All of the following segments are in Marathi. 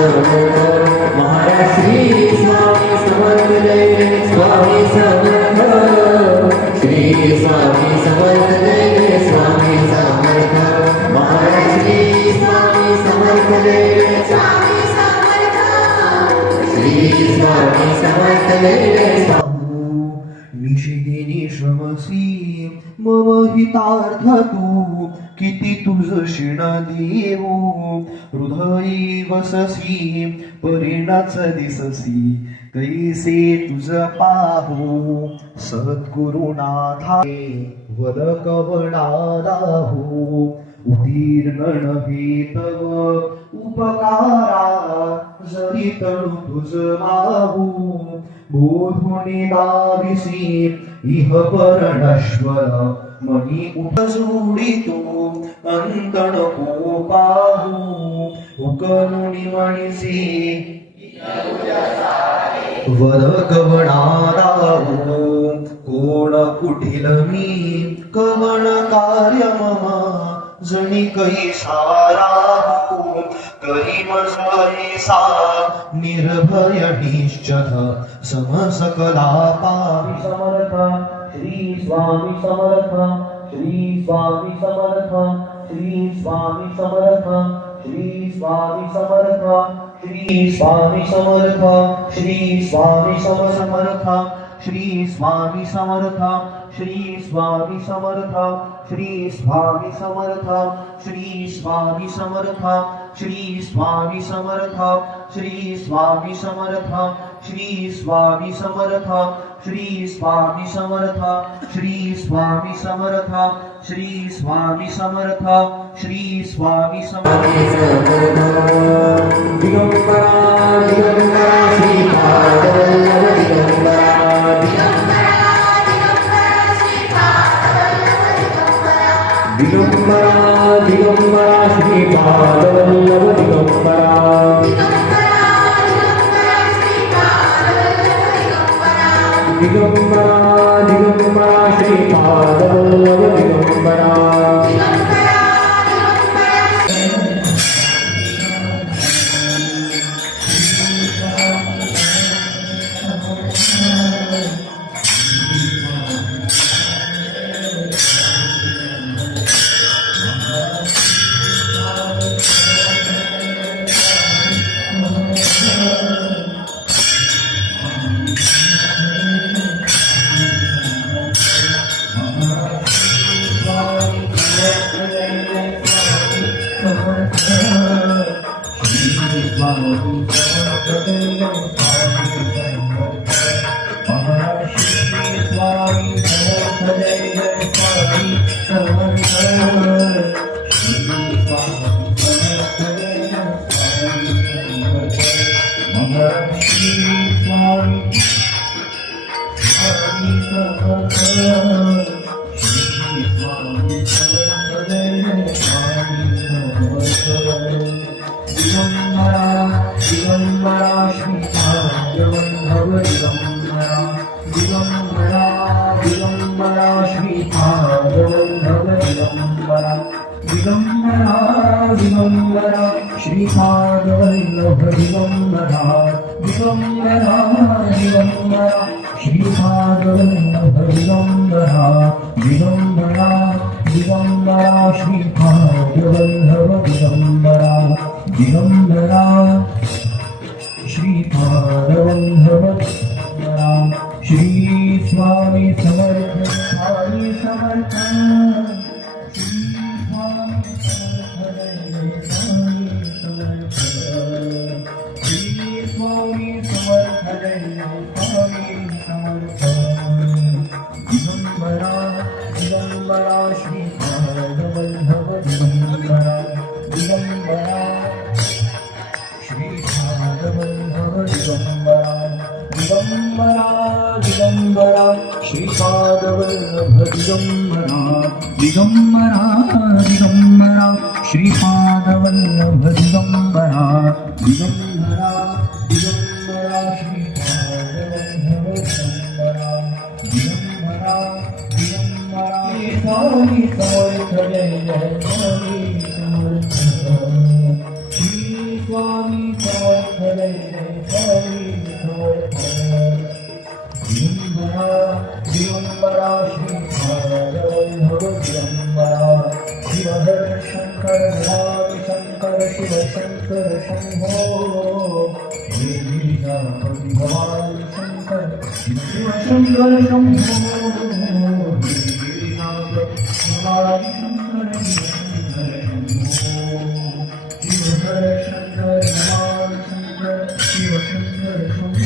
महाराज श्री स्वामी समर्थ जय स्वामी समर्थ श्री स्वामी समर्थ जय स्वामी समर्थ महाराज श्री स्वामी समर्थ जय स्वामी समर्थ श्री स्वामी समर्थ जय निशिदिनी श्रमसी मम हितार्थ तू किती तुझ शिण देऊ हृदयी वससी परिणाच दिससी कैसे तुझ पाहू सद्गुरुनाथा वद कवणादाहू उदीर्गण हे तव उपकारा जरी तळु तुझ माहू बोधुनी दाविसी इह परनश्वर मनी उपजोडितो अंतण को पाहू उकनुनी मणिसी वर कवणाराहू कोण कुटिल मी कवण कार्य मम जणी कैसाराहू करी मजैसा निर्भय निश्चल समसकला पावी समर्थ श्री स्वामी समर्थ श्री स्वामी समर्थ श्री स्वामी समर्थ श्री स्वामी समर्थ श्री स्वामी समर्थ श्री स्वामी समर्थ श्री स्वामी समर्थ श्री स्वामी समर्थ श्री स्वामी समर्थ श्री स्वामी समर्थ श्री स्वामी समर्थ श्री स्वामी समर्थ श्री स्वामी समर्थ श्री स्वामी समर्थ श्री स्वामी समर्थ श्री स्वामी समर्थ श्री स्वामी समर्थ दिगंबरा दिगंबरा श्रीपाद वल्लभ दिगंबरा दिगंबरा श्रीपाद वल्लभ दिगंबरा दिगंबरा दिगंबरा श्रीपाद वल्लभ दिगंबरा श्रीपाद वल्लभ दिगंबरा दिगंबरा दिगंबरा श्रीपाद वल्लभ दिगंबरा दिगंबरा दिगंबरा श्रीपाद वल्लभ दिगंबरा दिगंबरा श्रीपाद वल्लभ दिगंबरा श्री स्वामी समर्थ स्वामी समर्थ दिगंबरा श्रीपाद वल्लभ दिगंबरा दिगंबरा दिगंबरा श्रीपाद वल्लभ दिगंबरा दिगंबरा दिगंबरा श्रीपाद वल्लभ दिगंबरा दिगंबरा दिगंबरा स्वामी समर्थ जय जय स्वामी समर्थ श्री स्वामी समर्थ शंकर भगवान शंकर शिव शंकर शंभो हे गिरिजापति भगवान शंकर शिव शंकर शंभो हे गिरिजापति भगवान शंकर शिव शंकर शंभो शिव भगवान शंकर शिव शंकर शंभो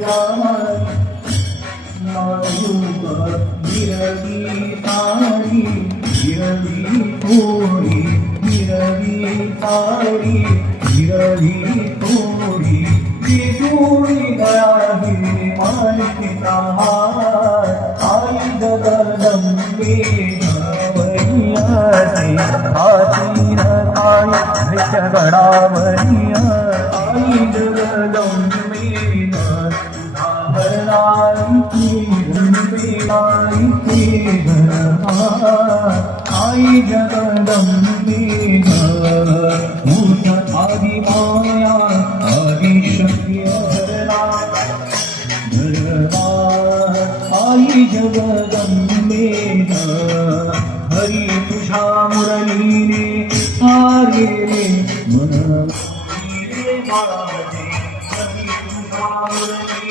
Ram युग विरवी तारी विरवी थोडी विरवी तारी विरवी थोडी विजोडी गळाही मालकीचा हार आई जगदंबे गवैयाचे आतीन काय गडावरिया आई जगदंबे आई जगदंबे आदि माया आदि शक्ती आई जगदंबे हरी तुझ्या मुरलीने सारे मन माझे हरी तुझ्या मुरलीने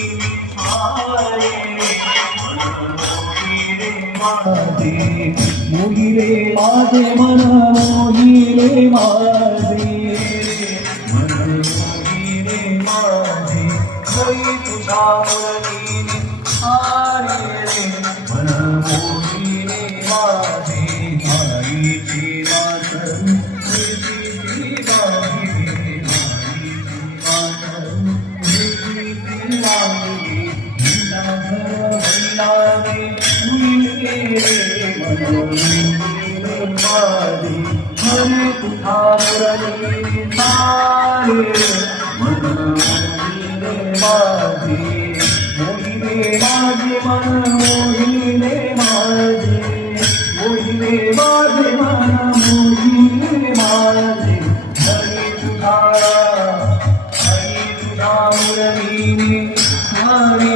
मोहिले माझे मन मोहिले माझे मन मोहिले माझे हरी तुझ्या मुरलीने सारे मन मोहिले माझे आईची वाटण तुझी गावी हरे तुझा मुरली तारे मन माझे मोहिले माझे मन मोहिले माझे मोहिले माझे मन मोहिले माझे हरे तुझा मुरली हरे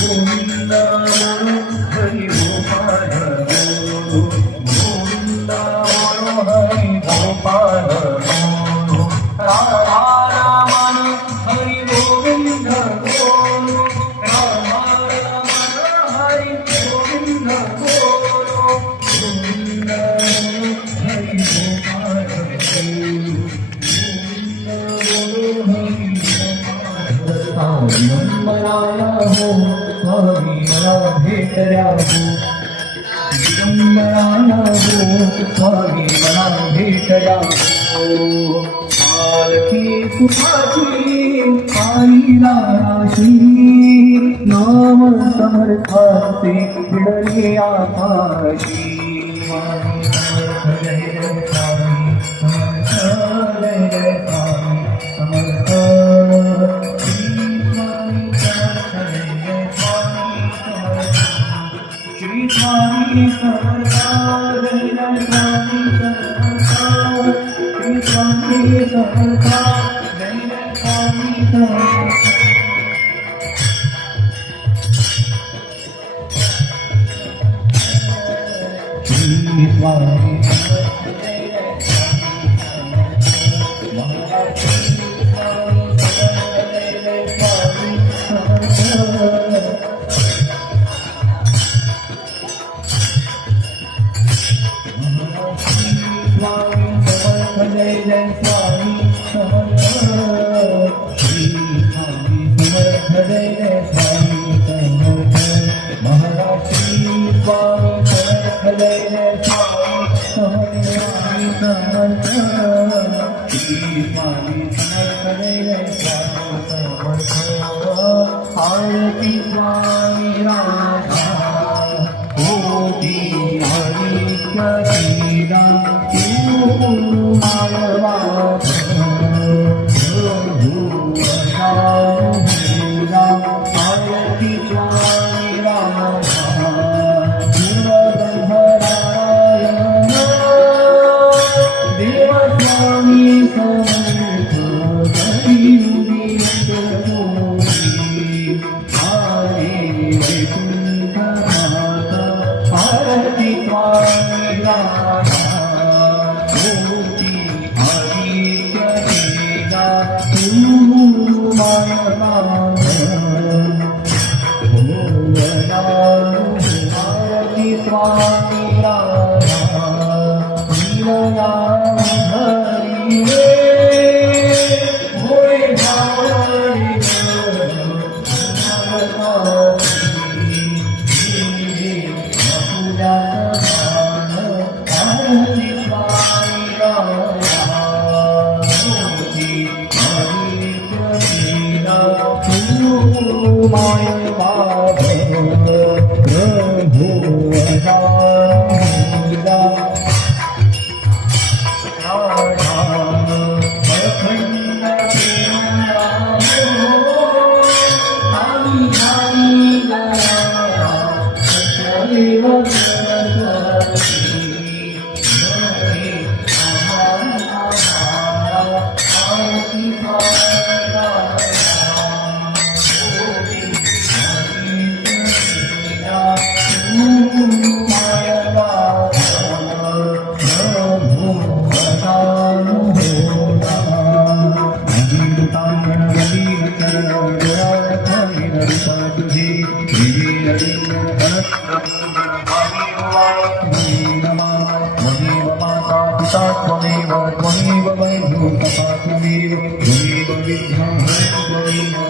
गोविंद हरि गोपाल गोविंद हरि गोपाल राधा रमण हरि गोविंद गोरो राधा रमण हरि गोविंद गोरो गोविंद हरि गोपाल दिगंबराया हो स्वामी मला भेटल्या हो दिगंबराया हो स्वामी मला भेटल्या हो पालखी सुखाची आईला राशी नाम समर्थाचे विडले आकाशी स्वामी समर्थ जय जय स्वामी समर्थ जय जय स्वामी समर्थ श्री स्वामी समर्था जय जय स्वामी समर्था श्री स्वामी समर्था जय जय स्वामी समर्था श्री स्वामी समर्थ जय जय स्वामी समर्थ जय जय स्वामी समर्थ श्री स्वामी समर्थ जय जय स्वामी समर्थ महाराज श्री स्वामी समर्थ जय जय स्वामी समर्थ श्री स्वामी समर्थ जय जय स्वामी समर्थ आरती स्वामी राधा होती हरी कृष्णा आरती स्वामी राधा देव स्वामी समर्थ आरती स्वामी राधा आरती स्वामी राधा हरि रे होय भावरी तू माय बाप प्रभु राधा अखंड त्वमेव त्वमेव वैभव तथा त्वमेव त्वमेव विद्यां त्वमेव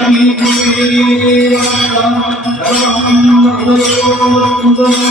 Thank you.